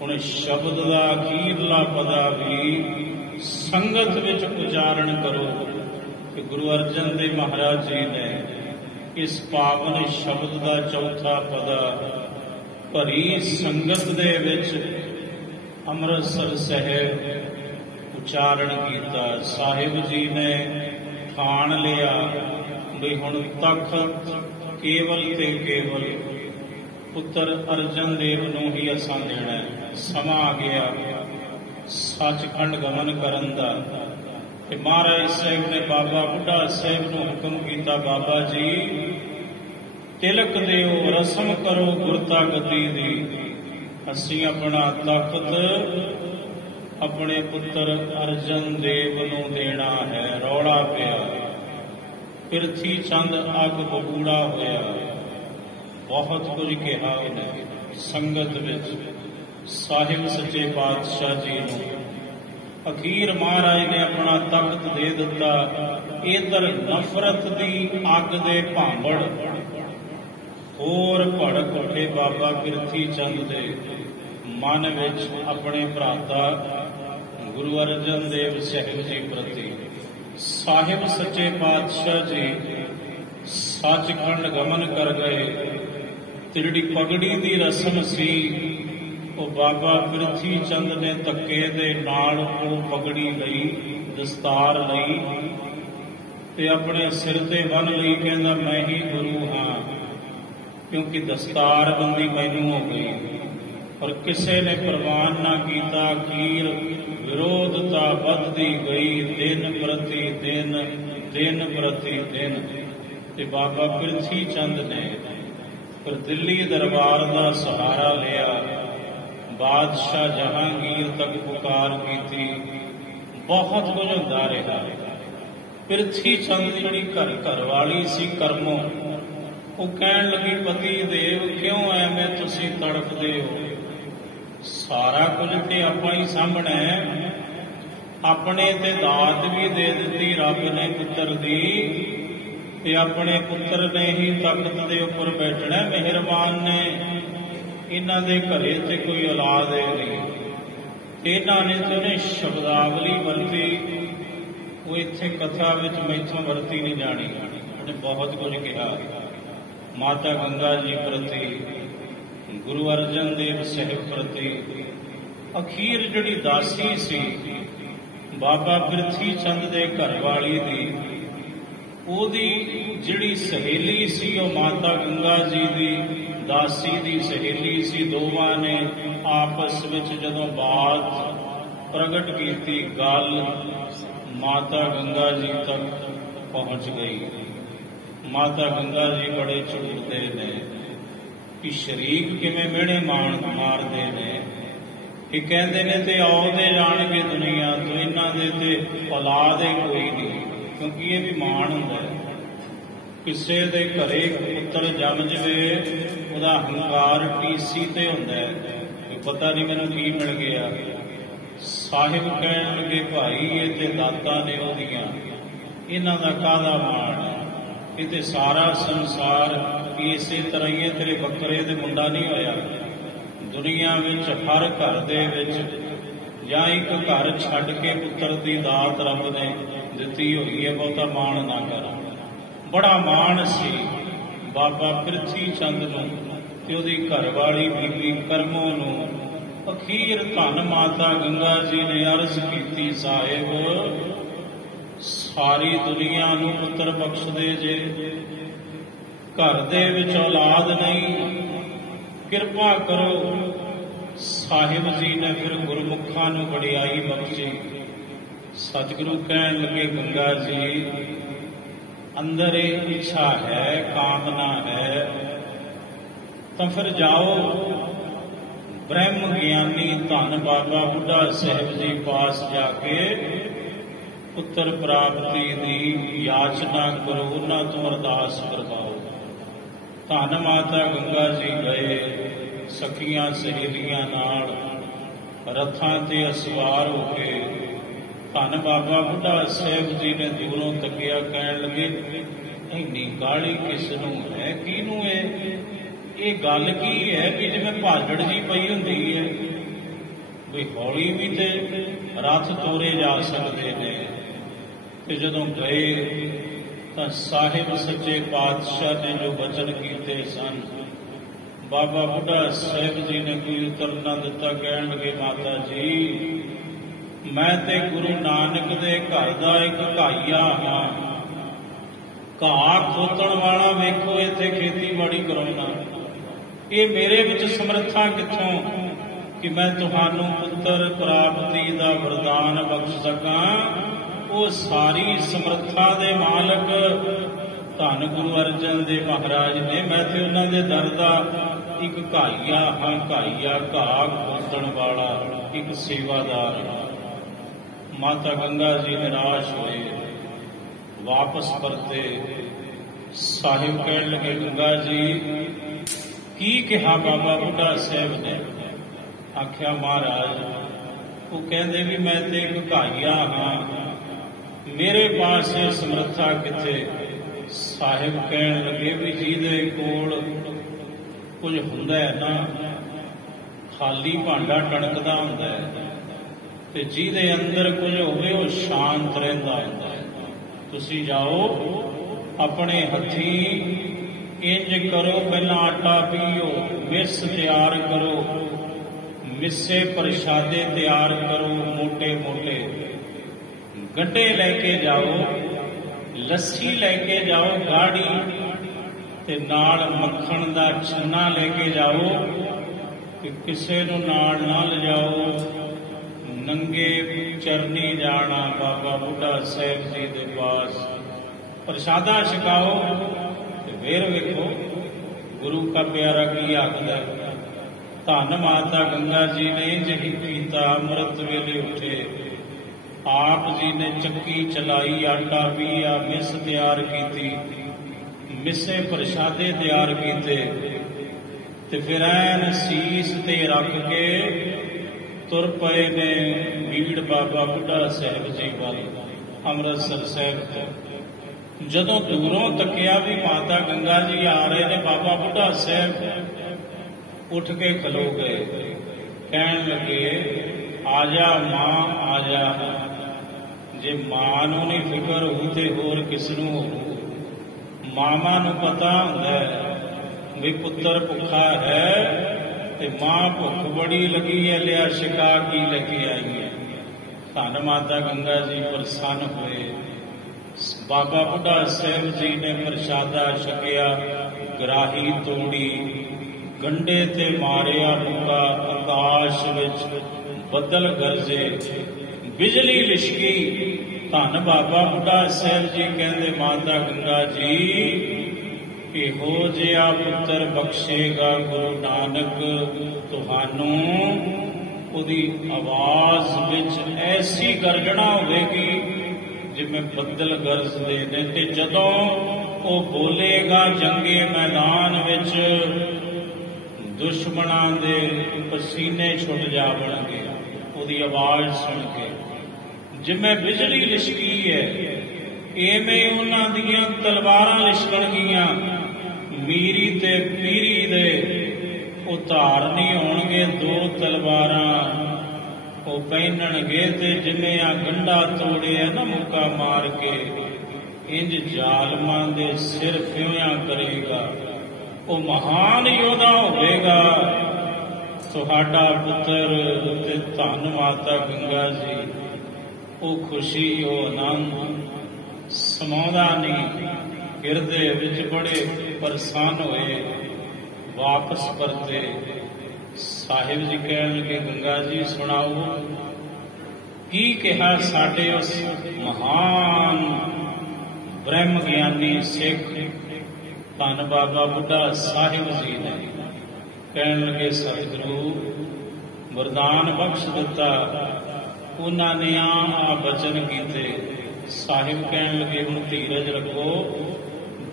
ਹੁਣ ਸ਼ਬਦ ਦਾ ਅਖੀਰਲਾ ਪਦਾ ਵੀ ਸੰਗਤ ਵਿੱਚ ਉਚਾਰਨ ਕਰੋ ਕਿ ਗੁਰੂ ਅਰਜਨ ਦੇਵ ਮਹਾਰਾਜ ਜੀ ਨੇ ਇਸ ਪਾਵਨ ਸ਼ਬਦ ਦਾ ਚੌਥਾ ਪਦਾ ਭਰੀ ਸੰਗਤ ਦੇ ਵਿੱਚ ਅੰਮ੍ਰਿਤਸਰ ਸਾਹਿਬ ਉਚਾਰਨ ਕੀਤਾ। ਸਾਹਿਬ ਜੀ ਨੇ ਠਾਣ ਲਿਆ ਵੀ ਹੁਣ ਤਖਤ ਕੇਵਲ ਤੇ ਕੇਵਲ ਪੁੱਤਰ ਅਰਜਨ ਦੇਵ ਨੂੰ ਹੀ ਅਸਾਂ ਦੇਣਾ। ਸਮਾਂ ਆ ਗਿਆ ਸੱਚਖੰਡ ਗਮਨ ਕਰਨ ਦਾ ਤੇ ਮਹਾਰਾਜ ਸਾਹਿਬ ਨੇ ਬਾਬਾ ਬੁੱਢਾ ਸਾਹਿਬ ਨੂੰ ਹੁਕਮ ਕੀਤਾ, ਬਾਬਾ ਜੀ ਤਿਲਕ ਦਿਓ, ਰਸਮ ਕਰੋ ਗੁਰਤਾ ਗਤੀ ਦੀ, ਅਸੀਂ ਆਪਣਾ ਤਖਤ ਆਪਣੇ ਪੁੱਤਰ ਅਰਜਨ ਦੇਵ ਨੂੰ ਦੇਣਾ ਹੈ। ਰੌਲਾ ਪਿਆ, ਪਿਰਥੀ ਚੰਦ ਅੱਗ ਬਬੂੜਾ ਹੋਇਆ, ਬਹੁਤ ਕੁਝ ਕਿਹਾ ਉਹਨੇ ਸੰਗਤ ਵਿੱਚ ਸਾਹਿਬ ਸੱਚੇ ਪਾਤਸ਼ਾਹ ਜੀ ਨੂੰ। ਅਖੀਰ ਮਹਾਰਾਜ ਨੇ ਆਪਣਾ ਤਖਤ ਦੇ ਦਿੱਤਾ। ਇਧਰ ਨਫ਼ਰਤ ਦੀ ਅੱਗ ਦੇ ਭਾਂਬੜ ਹੋਰ ਭੜਕ ਉੱਠੇ ਬਾਬਾ ਪਿਰਥੀ ਚੰਦ ਦੇ ਮਨ ਵਿੱਚ ਆਪਣੇ ਭਰਾਤਾ ਗੁਰੂ ਅਰਜਨ ਦੇਵ ਸਾਹਿਬ ਜੀ ਪ੍ਰਤੀ। ਸਾਹਿਬ ਸੱਚੇ ਪਾਤਸ਼ਾਹ ਜੀ ਸੱਚਖੰਡ ਗਮਨ ਕਰ ਗਏ ਤੇ ਜਿਹੜੀ ਪਗੜੀ ਦੀ ਰਸਮ ਸੀ ਉਹ ਬਾਬਾ ਪਿਰਥੀ ਚੰਦ ਨੇ ਧੱਕੇ ਦੇ ਨਾਲ ਉਹ ਪਗੜੀ ਲਈ, ਦਸਤਾਰ ਲਈ ਤੇ ਆਪਣੇ ਸਿਰ ਤੇ ਬੰਨ੍ਹ ਲਈ। ਕਹਿੰਦਾ ਮੈਂ ਹੀ ਗੁਰੂ ਹਾਂ, ਕਿਉਂਕਿ ਦਸਤਾਰ ਬੰਦੀ ਮੈਨੂੰ ਹੋ ਗਈ। ਪਰ ਕਿਸੇ ਨੇ ਪ੍ਰਵਾਨ ਨਾ ਕੀਤਾ। ਅਖੀਰ ਵਿਰੋਧਤਾ ਵੱਧਦੀ ਗਈ ਦਿਨ ਪ੍ਰਤੀ ਦਿਨ, ਦਿਨ ਪ੍ਰਤੀ ਦਿਨ। ਤੇ ਬਾਬਾ ਪਿਰਥੀ ਚੰਦ ਨੇ ਫਿਰ ਦਿੱਲੀ ਦਰਬਾਰ ਦਾ ਸਹਾਰਾ ਲਿਆ। ਬਾਦਸ਼ਾਹ ਜਹਾਂਗੀਰ ਤੱਕ ਪੁਕਾਰ ਕੀਤੀ। ਬਹੁਤ ਕੁਝ ਹੁੰਦਾ ਰਿਹਾ। ਪਿਰਥੀ ਚੰਦ ਦੀ ਜਿਹੜੀ ਘਰ ਵਾਲੀ ਸੀ ਕਰਮੋਂ, ਉਹ ਕਹਿਣ ਲੱਗੀ, ਪਤੀ ਦੇਵ ਕਿਉਂ ਐਵੇਂ ਤੁਸੀਂ ਤੜਫਦੇ ਹੋ? ਸਾਰਾ ਕੁਝ ਤੇ ਆਪਾਂ ਹੀ ਸਾਂਭਣਾ ਹੈ। ਆਪਣੇ ਤੇ ਦਾਤ ਵੀ ਦੇ ਦਿੱਤੀ ਰੱਬ ਨੇ ਪੁੱਤਰ ਦੀ, ਤੇ ਆਪਣੇ ਪੁੱਤਰ ਨੇ ਹੀ ਤਖਤ ਦੇ ਉੱਪਰ ਬੈਠਣਾ। ਮਿਹਰਬਾਨ ਨੇ, ਇਹਨਾਂ ਦੇ ਘਰੇ ਤੇ ਕੋਈ ਔਲਾਦ ਨਹੀਂ। ਇਹਨਾਂ ਨੇ ਤੇ ਉਹਨੇ ਸ਼ਬਦਾਵਲੀ ਵਰਤੀ, ਉਹ ਇੱਥੇ ਕਥਾ ਵਿੱਚ ਮੈਥੋਂ ਵਰਤੀ ਨਹੀਂ ਜਾਣੀ। ਉਹਨੇ ਬਹੁਤ ਕੁਝ ਕਿਹਾ ਮਾਤਾ ਗੰਗਾ ਜੀ ਪ੍ਰਤੀ, ਗੁਰੂ ਅਰਜਨ ਦੇਵ ਸਾਹਿਬ ਪ੍ਰਤੀ। ਅਖੀਰ ਜਿਹੜੀ ਦਾਸੀ ਸੀ ਬਾਬਾ ਪਿਰਥੀ ਚੰਦ ਦੇ ਘਰ ਵਾਲੀ ਦੀ, ਉਹਦੀ ਜਿਹੜੀ ਸਹੇਲੀ ਸੀ ਉਹ ਮਾਤਾ ਗੰਗਾ ਜੀ ਦੀ ਦਾਸੀ ਦੀ ਸਹੇਲੀ ਸੀ। ਦੋਵਾਂ ਨੇ ਆਪਸ ਵਿੱਚ ਜਦੋਂ ਬਾਤ ਪ੍ਰਗਟ ਕੀਤੀ, ਗੱਲ ਮਾਤਾ ਗੰਗਾ ਜੀ ਤੱਕ ਪਹੁੰਚ ਗਈ। ਮਾਤਾ ਗੰਗਾ ਜੀ ਬੜੇ ਝੂਠਦੇ ਨੇ ਕਿ ਸ਼ਰੀਕ ਕਿਵੇਂ ਮਿਹਣੇ ਮਾਰਦੇ ਨੇ। ਇਹ ਕਹਿੰਦੇ ਨੇ ਤੇ ਆਉਂਦੇ ਜਾਣਗੇ ਦੁਨੀਆ ਤੋਂ, ਇਹਨਾਂ ਦੇ ਤੇ ਔਲਾਦ ਹੀ ਕੋਈ ਨਹੀਂ। ਕਿਉਂਕਿ ਇਹ ਵੀ ਮਾਣ ਹੁੰਦਾ ਹੈ, ਕਿਸੇ ਦੇ ਘਰੇ ਪੁੱਤਰ ਜੰਮ ਜਵੇ ਉਹਦਾ ਹੰਕਾਰ ਟੀਸੀ ਤੇ ਹੁੰਦਾ ਹੈ ਕਿ ਪਤਾ ਨਹੀਂ ਮੈਨੂੰ ਕੀ ਮਿਲ ਗਿਆ। ਸਾਹਿਬ ਕਹਿਣ ਲੱਗੇ, ਭਾਈ ਇਹ ਤੇ ਦਾਤਾਂ ਨੇ ਉਹਦੀਆਂ, ਇਹਨਾਂ ਦਾ ਕਾਹਦਾ ਮਾਣ ਹੈ? ਇਹ ਤੇ ਸਾਰਾ ਸੰਸਾਰ ਇਸੇ ਤਰ੍ਹਾਂ ਹੀ ਹੈ। ਤੇਰੇ ਬੱਕਰੇ ਦੇ ਮੁੰਡਾ ਨਹੀਂ ਹੋਇਆ। ਦੁਨੀਆ ਵਿੱਚ ਹਰ ਘਰ ਦੇ ਵਿੱਚ ਜਾਂ ਇੱਕ ਘਰ ਛੱਡ ਕੇ ਪੁੱਤਰ ਦੀ ਦਾਤ ਰੱਬ ਨੇ ਦਿੱਤੀ ਹੋਈ ਹੈ। ਬਹੁਤਾ ਮਾਣ ਨਾ ਕਰ। ਬੜਾ ਮਾਣ ਸੀ ਬਾਬਾ ਪਿਰਥੀ ਚੰਦ ਨੂੰ ਤੇ ਉਹਦੀ ਘਰਵਾਲੀ ਬੀਬੀ ਕਰਮੋਂ ਨੂੰ। ਅਖੀਰ ਧੰਨ ਮਾਤਾ ਗੰਗਾ ਜੀ ਨੇ ਅਰਜ਼ ਕੀਤੀ, ਸਾਹਿਬ ਸਾਰੀ ਦੁਨੀਆ ਨੂੰ ਪੁੱਤਰ ਬਖਸ਼ਦੇ ਜੇ, ਘਰ ਦੇ ਵਿੱਚ ਔਲਾਦ ਨਹੀਂ, ਕਿਰਪਾ ਕਰੋ। ਸਾਹਿਬ ਜੀ ਨੇ ਫਿਰ ਗੁਰਮੁਖਾਂ ਨੂੰ ਵਡਿਆਈ ਬਖਸ਼ੀ। ਸਤਿਗੁਰੂ ਕਹਿਣ ਲੱਗੇ, ਗੰਗਾ ਜੀ ਅੰਦਰ ਇਹ ਇੱਛਾ ਹੈ, ਕਾਮਨਾ ਹੈ, ਤਾਂ ਫਿਰ ਜਾਓ ਬ੍ਰਹਮ ਗਿਆਨੀ ਧੰਨ ਬਾਬਾ ਬੁੱਢਾ ਸਾਹਿਬ ਜੀ ਪਾਸ ਜਾ ਕੇ ਪੁੱਤਰ ਪ੍ਰਾਪਤੀ ਦੀ ਯਾਚਨਾ ਕਰੋ, ਉਹਨਾਂ ਤੋਂ ਅਰਦਾਸ ਕਰਵਾਓ। ਧੰਨ ਮਾਤਾ ਗੰਗਾ ਜੀ ਗਏ ਸਖੀਆਂ ਸਹੇਲੀਆਂ ਨਾਲ ਰਥਾਂ ਤੇ ਅਸਵਾਰ ਹੋ ਕੇ। ਧੰਨ ਬਾਬਾ ਬੁੱਢਾ ਸਾਹਿਬ ਜੀ ਨੇ ਦੂਰੋਂ ਤੱਕਿਆ, ਕਹਿਣ ਲੱਗੇ, ਇੰਨੀ ਕਾਹਲੀ ਕਿਸ ਨੂੰ ਹੈ? ਕਿਹਨੂੰ ਇਹ ਗੱਲ ਕੀ ਹੈ ਕਿ ਜਿਵੇਂ ਭਾਜੜ ਜੀ ਪਈ ਹੁੰਦੀ ਹੈ? ਵੀ ਹੌਲੀ ਵੀ ਤੇ ਰੱਥ ਤੋਰੇ ਜਾ ਸਕਦੇ ਨੇ। ਤੇ ਜਦੋਂ ਗਏ ਤਾਂ ਸਾਹਿਬ ਸੱਚੇ ਪਾਤਸ਼ਾਹ ਨੇ ਜੋ ਬਚਨ ਕੀਤੇ ਸਨ, ਬਾਬਾ ਬੁੱਢਾ ਸਾਹਿਬ ਜੀ ਨੇ ਕੋਈ ਉੱਤਰ ਨਾ ਦਿੱਤਾ। ਕਹਿਣ ਲੱਗੇ, ਮਾਤਾ ਜੀ ਮੈਂ ਤੇ ਗੁਰੂ ਨਾਨਕ ਦੇ ਘਰ ਦਾ ਇੱਕ ਘਾਈਆ ਹਾਂ। ਘਾਹ ਖੋਤਣ ਵਾਲਾ ਵੇਖੋ ਇੱਥੇ ਖੇਤੀਬਾੜੀ ਕਰਾਉਣਾ, ਇਹ ਮੇਰੇ ਵਿੱਚ ਸਮਰੱਥਾ ਕਿੱਥੋਂ ਕਿ ਮੈਂ ਤੁਹਾਨੂੰ ਪੁੱਤਰ ਪ੍ਰਾਪਤੀ ਦਾ ਵਰਦਾਨ ਬਖਸ਼ ਸਕਾਂ। ਉਹ ਸਾਰੀ ਸਮਰੱਥਾ ਦੇ ਮਾਲਕ ਧੰਨ ਗੁਰੂ ਅਰਜਨ ਦੇਵ ਮਹਾਰਾਜ ਨੇ। ਮੈਂ ਤੇ ਉਹਨਾਂ ਦੇ ਦਰ ਦਾ ਇੱਕ ਘਾਈਆ ਹਾਂ, ਘਾਈਆ ਘਾਹ ਖੋਤਣ ਵਾਲਾ ਇੱਕ ਸੇਵਾਦਾਰ। ਮਾਤਾ ਗੰਗਾ ਜੀ ਨਿਰਾਸ਼ ਹੋਏ, ਵਾਪਸ ਪਰਤੇ। ਸਾਹਿਬ ਕਹਿਣ ਲੱਗੇ, ਗੰਗਾ ਜੀ ਕੀ ਕਿਹਾ ਬਾਬਾ ਬੁੱਢਾ ਸਾਹਿਬ ਨੇ? ਆਖਿਆ, ਮਹਾਰਾਜ ਉਹ ਕਹਿੰਦੇ ਵੀ ਮੈਂ ਤੇ ਇੱਕ ਘਾਈਆ ਹਾਂ, ਮੇਰੇ ਪਾਸ ਇਹ ਸਮਰੱਥਾ ਕਿੱਥੇ? ਸਾਹਿਬ ਕਹਿਣ ਲੱਗੇ ਵੀ ਜਿਹਦੇ ਕੋਲ ਕੁਝ ਹੁੰਦਾ ਹੈ ਨਾ, ਖਾਲੀ ਭਾਂਡਾ ਟਣਕਦਾ ਹੁੰਦਾ ਹੈ, ਤੇ ਜਿਹਦੇ ਅੰਦਰ ਕੁਝ ਹੋਵੇ ਉਹ ਸ਼ਾਂਤ ਰਹਿੰਦਾ ਹੁੰਦਾ ਹੈ। ਤੁਸੀਂ ਜਾਓ ਆਪਣੇ ਹੱਥੀਂ ਇੰਜ ਕਰੋ, ਪਹਿਲਾਂ ਆਟਾ ਪੀਓ, ਮਿਸ ਤਿਆਰ ਕਰੋ, ਮਿੱਸੇ ਪ੍ਰਸ਼ਾਦੇ ਤਿਆਰ ਕਰੋ, ਮੋਟੇ ਮੋਟੇ ਗੱਡੇ ਲੈ ਕੇ ਜਾਓ, ਲੱਸੀ ਲੈ ਕੇ ਜਾਓ ਗਾੜੀ, ਤੇ ਨਾਲ ਮੱਖਣ ਦਾ ਛੰਨਾ ਲੈ ਕੇ ਜਾਓ, ਕਿ ਕਿਸੇ ਨੂੰ ਨਾਲ ਨਾ ਲਿਜਾਓ। ਨੰਗੇ ਚਰਨੀ ਜਾਣਾ ਬਾਬਾ ਬੁੱਢਾ ਸਾਹਿਬ ਜੀ ਦੇ ਪਾਸ, ਪ੍ਰਸ਼ਾਦਾ ਛਕਾਓ। ਤੇ ਫਿਰ ਵੇਖੋ ਗੁਰੂ ਕਾ ਪਿਆਰਾ ਕੀ ਆਖਦਾ। ਧੰਨ ਮਾਤਾ ਗੰਗਾ ਜੀ ਨੇ ਜਿਹੀ ਕੀਤਾ, ਅੰਮ੍ਰਿਤ ਵੇਲੇ ਉੱਠੇ, ਆਪ ਜੀ ਨੇ ਚੱਕੀ ਚਲਾਈ, ਆਟਾ ਪੀਆ, ਮਿਸ ਤਿਆਰ ਕੀਤੀ, ਮਿੱਸੇ ਪ੍ਰਸ਼ਾਦੇ ਤਿਆਰ ਕੀਤੇ, ਤੇ ਫਿਰ ਐਨ ਸੀਸ ਤੇ ਰੱਖ ਕੇ ਤੁਰ ਪਏ ਨੇ ਬੀੜ ਬਾਬਾ ਬੁੱਢਾ ਸਾਹਿਬ ਜੀ ਵੱਲ, ਅੰਮ੍ਰਿਤਸਰ ਸਾਹਿਬ ਤੋਂ। ਜਦੋਂ ਦੂਰੋਂ ਤੱਕਿਆ ਵੀ ਮਾਤਾ ਗੰਗਾ ਜੀ ਆ ਰਹੇ ਨੇ, ਬਾਬਾ ਬੁੱਢਾ ਸਾਹਿਬ ਉੱਠ ਕੇ ਖਲੋ ਗਏ। ਕਹਿਣ ਲੱਗੇ, ਆ ਜਾ ਮਾਂ, ਆ ਜਾ। ਜੇ ਮਾਂ ਨੂੰ ਨਹੀਂ ਫਿਕਰ ਹੋਊ ਤੇ ਹੋਰ ਕਿਸ ਨੂੰ ਹੋਊ? ਮਾਵਾਂ ਨੂੰ ਪਤਾ ਹੁੰਦਾ ਵੀ ਪੁੱਤਰ ਭੁੱਖਾ ਹੈ ਤੇ ਮਾਂ ਭੁੱਖ ਬੜੀ ਲੱਗੀ ਹੈ, ਲਿਆ ਛਕਾ ਕੀ ਲੈ ਕੇ ਆਈ ਹੈ। ਧੰਨ ਮਾਤਾ ਗੰਗਾ ਜੀ ਪ੍ਰਸੰਨ ਹੋਏ। ਬਾਬਾ ਬੁੱਢਾ ਸਾਹਿਬ ਜੀ ਨੇ ਪ੍ਰਸ਼ਾਦਾ ਛਕਿਆ, ਗਰਾਹੀ ਤੋੜੀ, ਗੰਢੇ ਤੇ ਮਾਰਿਆ ਮੁੱਕਾ, ਆਕਾਸ਼ ਵਿੱਚ ਬੱਦਲ ਗਰਜੇ, ਬਿਜਲੀ ਲਿਸ਼ਕੀ। ਧੰਨ ਬਾਬਾ ਬੁੱਢਾ ਸਾਹਿਬ ਜੀ ਕਹਿੰਦੇ, ਮਾਤਾ ਗੰਗਾ ਜੀ ਇਹੋ ਜਿਹਾ ਪੁੱਤਰ ਬਖਸ਼ੇਗਾ ਗੁਰੂ ਨਾਨਕ ਤੁਹਾਨੂੰ। ਉਹਦੀ ਆਵਾਜ਼ ਵਿੱਚ ਐਸੀ ਗਰਜਣਾ ਹੋਵੇਗੀ ਜਿਵੇਂ ਬੱਦਲ ਗਰਜਦੇ ਨੇ, ਤੇ ਜਦੋਂ ਉਹ ਬੋਲੇਗਾ ਜੰਗੇ ਮੈਦਾਨ ਵਿੱਚ ਦੁਸ਼ਮਣਾਂ ਦੇ ਪਸੀਨੇ ਛੁੱਟ ਜਾਵਣਗੇ ਉਹਦੀ ਆਵਾਜ਼ ਸੁਣ ਕੇ। ਜਿਵੇਂ ਬਿਜਲੀ ਲਿਸ਼ਕੀ ਹੈ, ਇਵੇਂ ਉਹਨਾਂ ਦੀਆਂ ਤਲਵਾਰਾਂ ਲਿਸ਼ਕਣਗੀਆਂ। ਮੀਰੀ ਤੇ ਪੀਰੀ ਦੇ ਉਹ ਧਾਰਨੀ ਹੋਣਗੇ, ਦੋ ਤਲਵਾਰਾਂ ਉਹ ਪਹਿਨਣਗੇ, ਤੇ ਜਿਵੇਂ ਆ ਗੰਢਾ ਤੋੜਿਆ ਨਾ ਮੁੱਕਾ ਮਾਰ ਕੇ, ਇੰਜ ਜ਼ਾਲਮਾਂ ਦੇ ਸਿਰ ਫਿਉਆਂ ਕਰੇਗਾ। ਉਹ ਮਹਾਨ ਯੋਧਾ ਹੋਵੇਗਾ ਤੁਹਾਡਾ ਪੁੱਤਰ। ਤੇ ਧੰਨ ਮਾਤਾ ਗੰਗਾ ਜੀ ਉਹ ਖੁਸ਼ੀ, ਉਹ ਆਨੰਦ ਸਮਾਉਂਦਾ ਨਹੀਂ। ਹਿਰਦੇ ਵਿੱਚ ਬੜੇ ਪ੍ਰਸੰਨ ਹੋਏ, ਵਾਪਸ ਪਰਤੇ। ਸਾਹਿਬ ਜੀ ਕਹਿਣ ਲੱਗੇ, ਗੰਗਾ ਜੀ ਸੁਣਾਓ ਕੀ ਕਿਹਾ ਸਾਡੇ ਉਸ ਮਹਾਨ ਬ੍ਰਹਮ ਗਿਆਨੀ ਸਿੱਖ ਧੰਨ ਬਾਬਾ ਬੁੱਢਾ ਸਾਹਿਬ ਜੀ ਨੇ। ਕਹਿਣ ਲੱਗੇ, ਸਤਿਗੁਰੂ ਵਰਦਾਨ ਬਖਸ਼ ਦਿੱਤਾ, ਉਹਨਾਂ ਨੇ ਆ ਬਚਨ ਕੀਤੇ। ਸਾਹਿਬ ਕਹਿਣ ਲੱਗੇ, ਹੁਣ ਧੀਰਜ ਰੱਖੋ,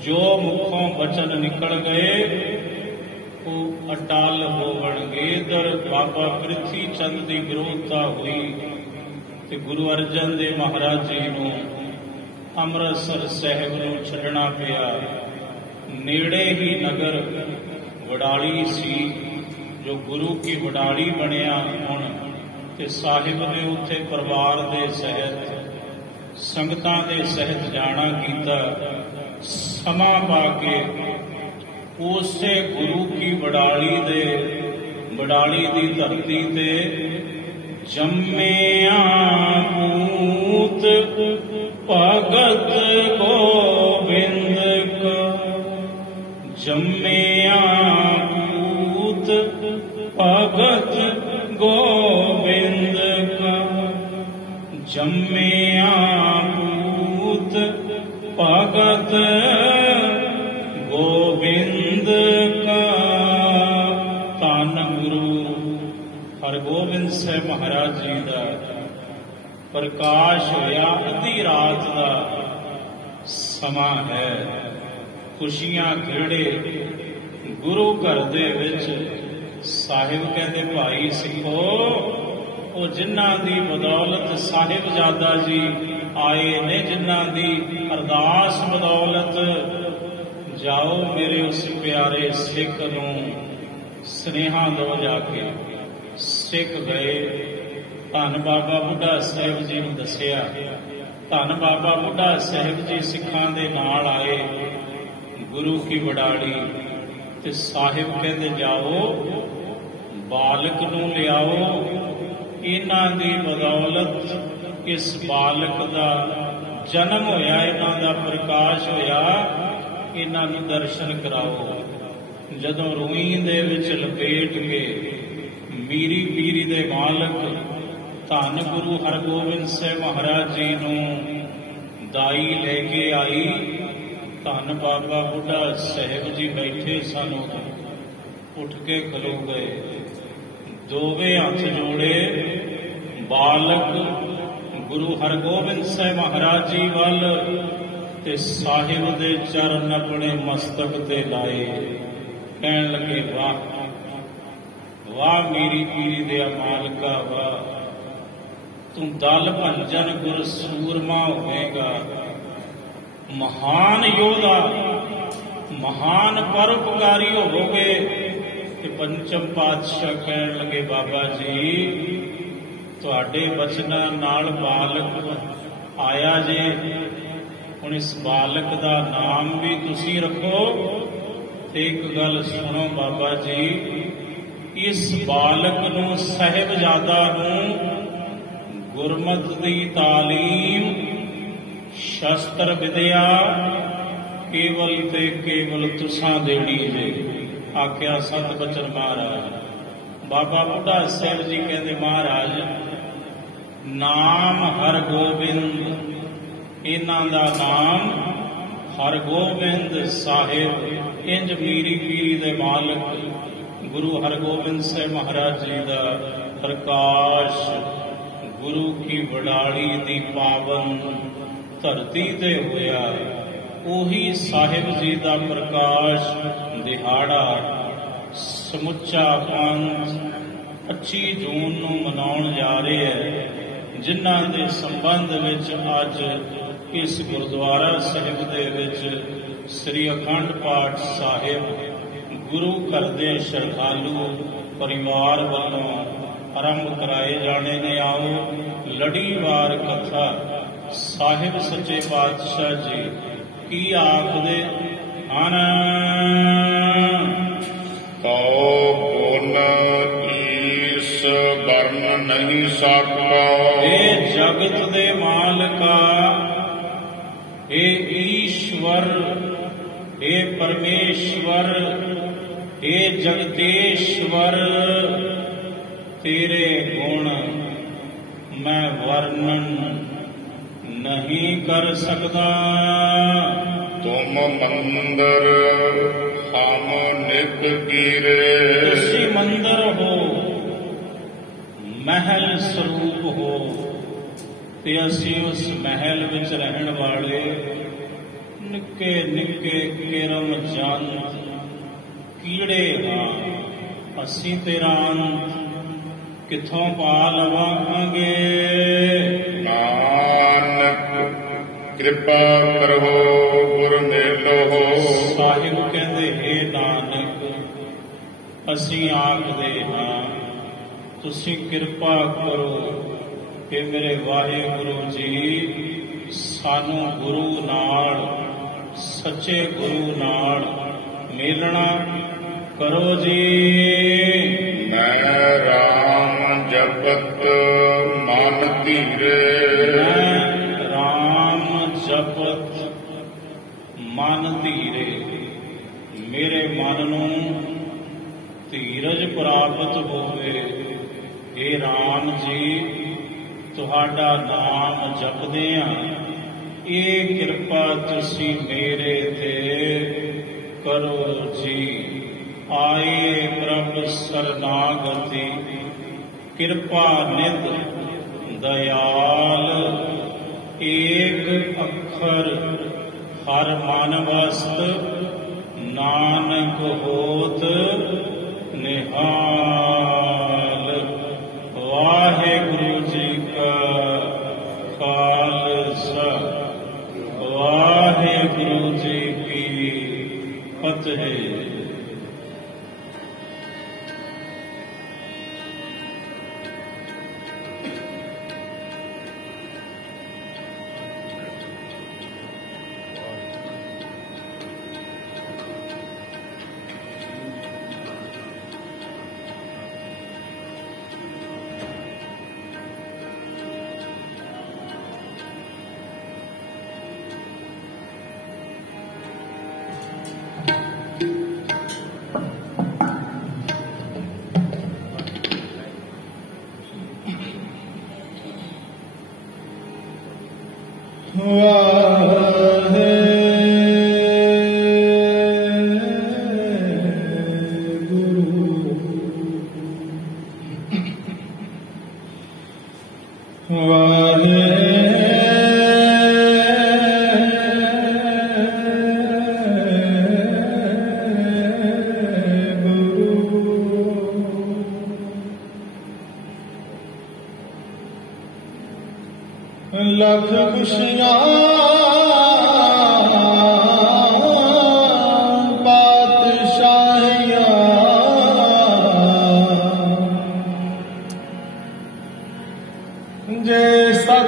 ਜੋ ਮੁਖੋਂ ਬਚਨ ਨਿਕਲ ਗਏ ਉਹ ਅਟਲ ਹੋਵਣਗੇ। ਇਧਰ ਬਾਬਾ ਪ੍ਰਿਥੀ ਚੰਦ ਦੀ ਵਿਰੋਧਤਾ ਹੋਈ ਤੇ ਗੁਰੂ ਅਰਜਨ ਦੇਵ ਮਹਾਰਾਜ ਜੀ ਨੂੰ ਅੰਮ੍ਰਿਤਸਰ ਸਾਹਿਬ ਨੂੰ ਛੱਡਣਾ ਪਿਆ। ਨੇੜੇ ਹੀ ਨਗਰ ਵਡਾਲੀ ਸੀ, ਜੋ ਗੁਰੂ ਕੀ ਵਡਾਲੀ ਬਣਿਆ ਹੁਣ, ਤੇ ਸਾਹਿਬ ਨੇ ਉੱਥੇ ਪਰਿਵਾਰ ਦੇ ਸਹਿਤ, ਸੰਗਤਾਂ ਦੇ ਸਹਿਤ ਜਾਣਾ ਕੀਤਾ। ਸਮਾਂ ਪਾ ਕੇ ਉਸੇ ਗੁਰੂ ਕੀ ਵਡਾਲੀ ਦੀ ਧਰਤੀ ਤੇ ਜੰਮਿਆ ਪੂਤ ਭਗਤ ਗੋਬਿੰਦ ਕਾ, ਜੰਮਿਆ ਪੂਤ ਭਗਤ ਗੋਬਿੰਦ ਕਾ, ਜੰਮਿਆ ਪੂਤ ਭਗਤ ਗੋਬਿੰਦ ਕਾ। ਧੰਨ ਗੁਰੂ ਹਰਗੋਬਿੰਦ ਸਾਹਿਬ ਮਹਾਰਾਜ ਜੀ ਦਾ ਪ੍ਰਕਾਸ਼ ਹੋਇਆ। ਅੱਧੀ ਰਾਤ ਦਾ ਸਮਾਂ ਹੈ। ਖੁਸ਼ੀਆਂ ਖੇੜੇ ਗੁਰੂ ਘਰ ਦੇ ਵਿੱਚ। ਸਾਹਿਬ ਕਹਿੰਦੇ ਭਾਈ ਸਿੱਖੋ, ਉਹ ਜਿਨ੍ਹਾਂ ਦੀ ਬਦੌਲਤ ਸਾਹਿਬਜ਼ਾਦਾ ਜੀ ਆਏ ਨੇ, ਜਿਨ੍ਹਾਂ ਦੀ ਅਰਦਾਸ ਬਦੌਲਤ, ਜਾਓ ਮੇਰੇ ਉਸ ਪਿਆਰੇ ਸਿੱਖ ਨੂੰ ਸੁਨੇਹਾ ਦਿਓ ਜਾ ਕੇ। ਸਿੱਖ ਗਏ। ਧੰਨ ਬਾਬਾ ਬੁੱਢਾ ਸਾਹਿਬ ਜੀ ਨੂੰ ਦੱਸਿਆ। ਧੰਨ ਬਾਬਾ ਬੁੱਢਾ ਸਾਹਿਬ ਜੀ ਸਿੱਖਾਂ ਦੇ ਨਾਲ ਆਏ ਗੁਰੂ ਕੀ ਵਡਾਲੀ, ਤੇ ਸਾਹਿਬ ਕਹਿੰਦੇ ਜਾਓ ਬਾਲਕ ਨੂੰ ਲਿਆਓ। ਇਹਨਾਂ ਦੀ ਬਦੌਲਤ ਇਸ ਬਾਲਕ ਦਾ ਜਨਮ ਹੋਇਆ, ਇਹਨਾਂ ਦਾ ਪ੍ਰਕਾਸ਼ ਹੋਇਆ, ਇਹਨਾਂ ਨੂੰ ਦਰਸ਼ਨ ਕਰਾਓ। ਜਦੋਂ ਰੂਈ ਦੇ ਵਿੱਚ ਲਪੇਟ ਕੇ ਮੀਰੀ ਪੀਰੀ ਦੇ ਮਾਲਕ ਧੰਨ ਗੁਰੂ ਹਰਗੋਬਿੰਦ ਸਾਹਿਬ ਮਹਾਰਾਜ ਜੀ ਨੂੰ ਦਾਈ ਲੈ ਕੇ ਆਈ, ਧੰਨ ਬਾਬਾ ਬੁੱਢਾ ਸਾਹਿਬ ਜੀ ਬੈਠੇ ਸਨ। ਉੱਠ ਕੇ ਖਲੋ ਗਏ, ਦੋਵੇਂ ਹੱਥ ਜੋੜੇ। ਬਾਲਕ ਗੁਰੂ ਹਰਗੋਬਿੰਦ ਸਾਹਿਬ ਮਹਾਰਾਜ ਜੀ ਵੱਲ ਤੇ ਸਾਹਿਬ ਦੇ ਚਰਨ ਆਪਣੇ ਮਸਤਕ ਤੇ ਲਾਏ। ਕਹਿਣ ਲੱਗੇ ਵਾਹ ਵਾਹ ਮੇਰੀ ਪੀਰੀ ਦੇ ਮਾਲਕਾ, ਵਾਹ ਤੂੰ ਦਲ ਭੰਜਨ ਗੁਰ ਸੂਰਮਾ ਹੋਵੇਗਾ, ਮਹਾਨ ਯੋਧਾ, ਮਹਾਨ ਪਰਉਪਕਾਰੀ ਹੋਵੋਗੇ। ਤੇ ਪੰਚਮ ਪਾਤਸ਼ਾਹ ਕਹਿਣ ਲੱਗੇ ਬਾਬਾ ਜੀ ਤੁਹਾਡੇ ਬਚਨਾਂ ਨਾਲ ਬਾਲਕ ਆਇਆ ਜੇ, ਹੁਣ ਇਸ ਬਾਲਕ ਦਾ ਨਾਮ ਵੀ ਤੁਸੀਂ ਰੱਖੋ। ਤੇ ਇੱਕ ਗੱਲ ਸੁਣੋ ਬਾਬਾ ਜੀ, ਇਸ ਬਾਲਕ ਨੂੰ ਸਾਹਿਬਜ਼ਾਦਾ ਨੂੰ ਗੁਰਮਤ ਦੀ ਤਾਲੀਮ, ਸ਼ਸਤਰ ਵਿਦਿਆ ਕੇਵਲ ਤੇ ਕੇਵਲ ਤੁਸਾਂ ਦੇਣੀ ਜੇ। ਆਖਿਆ ਸਤ ਬਚਨ ਮਹਾਰਾਜ। ਬਾਬਾ ਬੁੱਢਾ ਸਾਹਿਬ ਜੀ ਕਹਿੰਦੇ ਮਹਾਰਾਜ ਨਾਮ ਹਰਗੋਬਿੰਦ, ਇਹਨਾਂ ਦਾ ਨਾਮ ਹਰਗੋਬਿੰਦ ਸਾਹਿਬ। ਇੰਜ ਮੀਰੀ ਪੀਰੀ ਦੇ ਮਾਲਕ ਗੁਰੂ ਹਰਗੋਬਿੰਦ ਸਾਹਿਬ ਮਹਾਰਾਜ ਜੀ ਦਾ ਪ੍ਰਕਾਸ਼ ਗੁਰੂ ਕੀ ਵਡਾਲੀ ਦੀ ਪਾਵਨ ਧਰਤੀ ਤੇ ਹੋਇਆ। ਉਹੀ ਸਾਹਿਬ ਜੀ ਦਾ ਪ੍ਰਕਾਸ਼ ਦਿਹਾੜਾ ਸਮੁੱਚਾ ਪੰਥ 25 ਜੂਨ ਨੂੰ ਮਨਾਉਣ ਜਾ ਰਿਹਾ ਹੈ, ਜਿਨ੍ਹਾਂ ਦੇ ਸੰਬੰਧ ਵਿੱਚ ਅੱਜ ਇਸ ਗੁਰਦੁਆਰਾ ਸਾਹਿਬ ਦੇ ਵਿੱਚ ਸ੍ਰੀ ਅਖੰਡ ਪਾਠ ਸਾਹਿਬ ਗੁਰੂ ਘਰ ਦੇ ਸ਼ਰਧਾਲੂ ਪਰਿਵਾਰ ਵੱਲੋਂ ਆਰੰਭ ਕਰਾਏ ਜਾਣੇ ਨੇ। ਆਓ ਲੜੀਵਾਰ ਕਥਾ ਸਾਹਿਬ ਸੱਚੇ ਪਾਤਸ਼ਾਹ ਜੀ ਕੀ ਆਖਦੇ ਹਨ। ਤੋ ਗੁਣ ਈਸ ਵਰਨ ਨਹੀਂ ਸਕਦਾ, ਇਹ ਜਗਤ ਦੇ ਮਾਲਕਾ, ਇਹ ਈਸ਼ਵਰ, ਇਹ ਪਰਮੇਸ਼ਵਰ, ਇਹ ਜਗਤੇਸ਼ਵਰ, ਤੇਰੇ ਗੁਣ ਮੈਂ ਵਰਣਨ ਨਹੀਂ ਕਰ ਸਕਦਾ। ਤੁਮ ਮੰਦਰ ਹਮ ਨਿਤ ਕੀਰੇ, ਤੁਸੀਂ ਮੰਦਰ ਹੋ, ਮਹਿਲ ਸਰੂਪ ਹੋ, ਤੇ ਅਸੀਂ ਉਸ ਮਹਿਲ ਵਿੱਚ ਰਹਿਣ ਵਾਲੇ ਨਿੱਕੇ ਨਿੱਕੇ ਕਿਰਮ ਜੰਤ ਕੀੜੇ ਹਾਂ। ਅਸੀਂ ਤੇਰਾ ਅੰਤ ਕਿੱਥੋਂ ਪਾ ਲਵਾਂਗੇ। ਨਾਨਕ ਕਿਰਪਾ ਕਰੋ ਗੁਰ ਮੇਲੋ। ਸਾਹਿਬ ਕਹਿੰਦੇ ਹੈ ਨਾਨਕ ਅਸੀਂ ਆਖਦੇ ਹਾਂ ਤੁਸੀਂ ਕਿਰਪਾ ਕਰੋ ਕਿ ਮੇਰੇ ਵਾਹਿਗੁਰੂ ਜੀ ਸਾਨੂੰ ਗੁਰੂ ਨਾਲ, ਸੱਚੇ ਗੁਰੂ ਨਾਲ ਮਿਲਣਾ ਕਰੋ ਜੀ। ਮੈਂ ਰਾਮ ਜਪਤ ਮਨ ਧੀਰੇ, ਮੈਂ ਰਾਮ ਜਪਤ ਮਨ ਧੀਰੇ, ਮੇਰੇ ਮਨ ਨੂੰ ਧੀਰਜ ਪ੍ਰਾਪਤ ਹੋਵੇ। हे ਰਾਮ ਜੀ, ਤੁਹਾਡਾ ਨਾਮ ਜਪਦਿਆਂ ਇਹ ਕਿਰਪਾ ਤੁਸੀਂ ਮੇਰੇ ਤੇ ਕਰੋ ਜੀ। ਆਏ ਪ੍ਰਭ ਸਰਨਾਗਤੀ, ਕਿਰਪਾ ਨਿਧ ਦਇਆਲ, ਏਕ ਅੱਖਰ ਹਰ ਮਨ ਵਸਤ, ਨਾਨਕ ਹੋਤ ਨਿਹਾਲ। ਵਾਹਿਗੁਰੂ ਜੀ ਕਾ ਖਾਲਸਾ, ਵਾਹਿਗੁਰੂ ਜੀ ਕੀ ਫਤਿਹ। लख खुशियाँ बादशाहियाँ जैसा